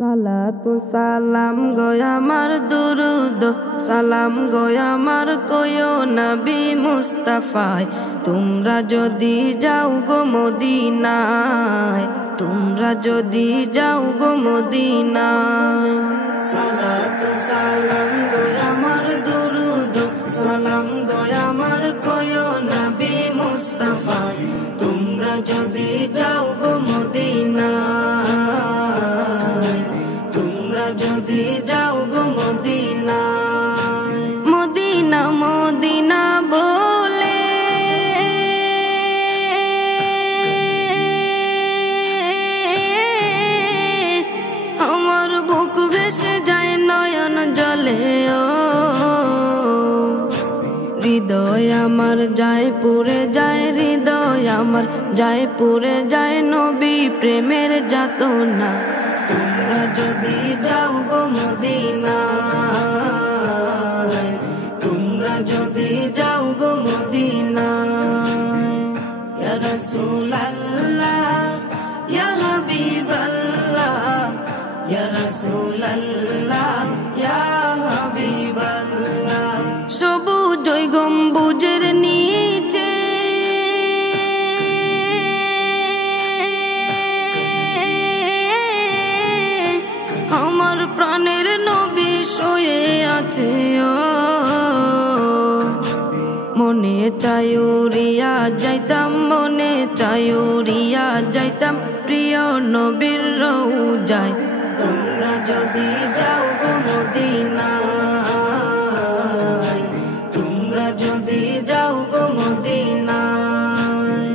সালাতু সালাম গো আমার দুরুদ সালাম গো আমার কয়ো নবী মুস্তাফায় তোমরা যদি যাও গো মদিনায় তোমরা যদি যাও গো মদিনায় সালাতু সালাম গো আমার দুরুদ সালাম গো আমার কয়ো নবী মুস্তাফায় তোমরা যদি যাও গো মদিনায় তোমরা যদি যাও গো মদিনায় মদিনা মদিনা বলে আমার বুক ভেসে যায় নয়ন জলে ও হৃদয় আমার যায় পুরে যায় হৃদয় আমার যায় পুরে যায় নবী প্রেমের যাতনা তোমরা যদি যাও গো মদিনায় তোমরা যদি যাও গো মদিনায় ইয়া রাসূলুল্লাহ ইয়া হাবিবাল্লাহ ইয়া রাসূলুল্লাহ ইয়া হাবিবাল্লাহ সবুজ গম্বুজের নিচে আমার প্রাণের নবী শুয়ে আছে মনে চায় উড়িয়া যাইতাম মনে চায় উড়িয়া যাইতাম প্রিয় নবীর রওজায় তোমরা যদি যাও গো মদিনায় তোমরা যদি যাও গো মদিনায়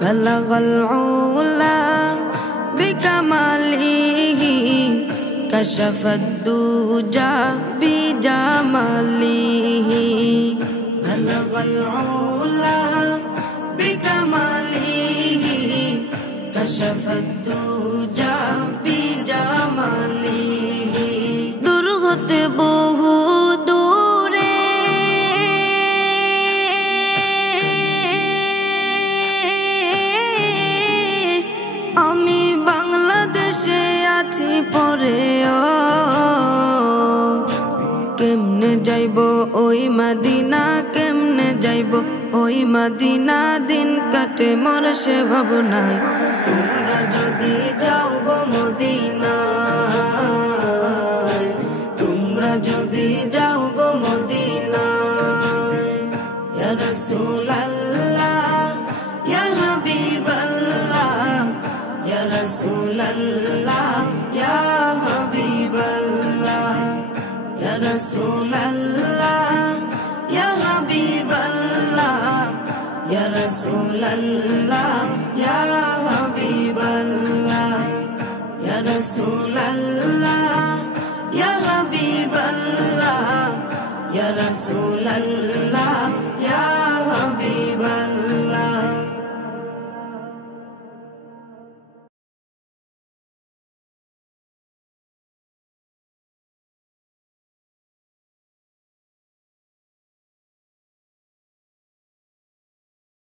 বালাগাল উলা বিকামালিহি কাশাফাদ দুজা বিজামালিহি বালাগাল উলা বিকামালিহি কাশাফাদ দুজা বিজামালিহি দূর হতে বহু দূরে আমি বাংলাদেশে আছি পরে কেমনে যাইব ওই মদিনা কেমনে যাইব ওই মদিনা দিন কাটে মোর সে ভাবনায় তোমরা যদি যাও গো মদিনায় তোমরা যদি যাও গো মদিনায় ইয়া রাসূলুল্লাহ ইয়া হাবিবাল্লাহ ইয়া রাসূলুল্লাহ ইয়া হাবিবাল্লাহ ইয়া রাসূলুল্লাহ ইয়া হাবিবাল্লাহ ইয়া রাসূলুল্লাহ ইয়া হাবিবাল্লাহ ইয়া রাসূলুল্লাহ ইয়া হাবিবাল্লাহ ইয়া রাসূলুল্লাহ